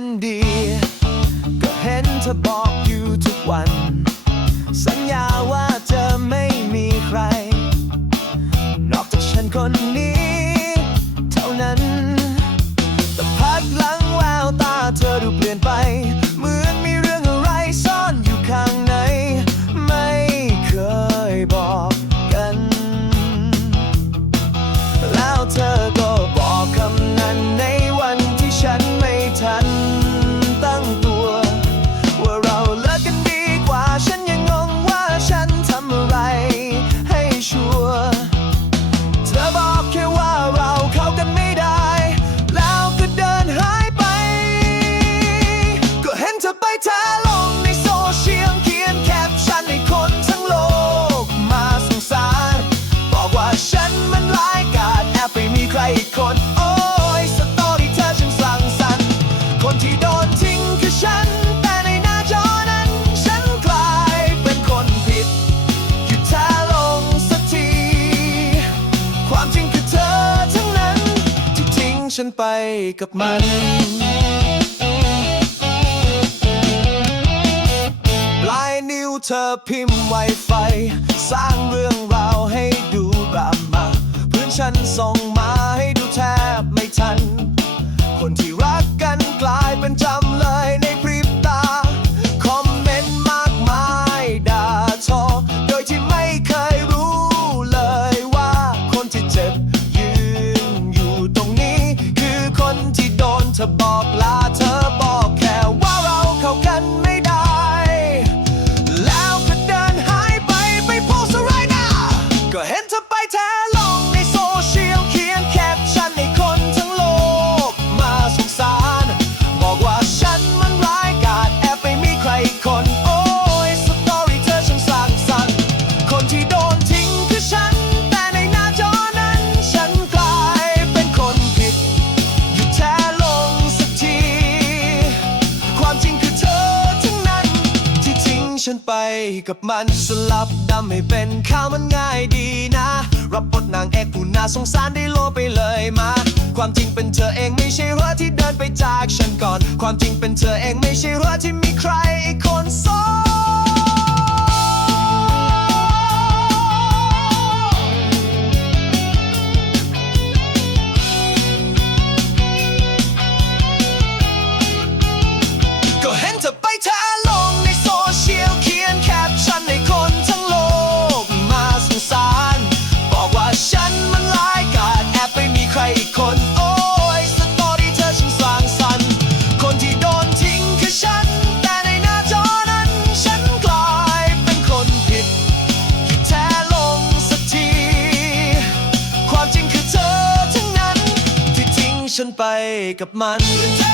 นดี ก็เห็นเธอบอกอยู่ทุกวัน สัญญาว่าจะไม่มีใคร นอกจากฉันคนนี้ ฉันไปกับมันปลายนิ้วเธอพิมพ์ไวไฟ สร้างเรื่องราวให้ดูดรามาเพื่อนฉันส่งมา นไปกับมันสลับดำให้เป็นข้าวมันง่ายดีนะ รับบทนางเอกผู้น่าสงสารได้โลไปเลยมา ความจริงเป็นเธอเองไม่ใช่หัวที่เดินไปจากฉันก่อน ความจริงเป็นเธอเองไม่ใช่หัวที่ ฉันไปกับมัน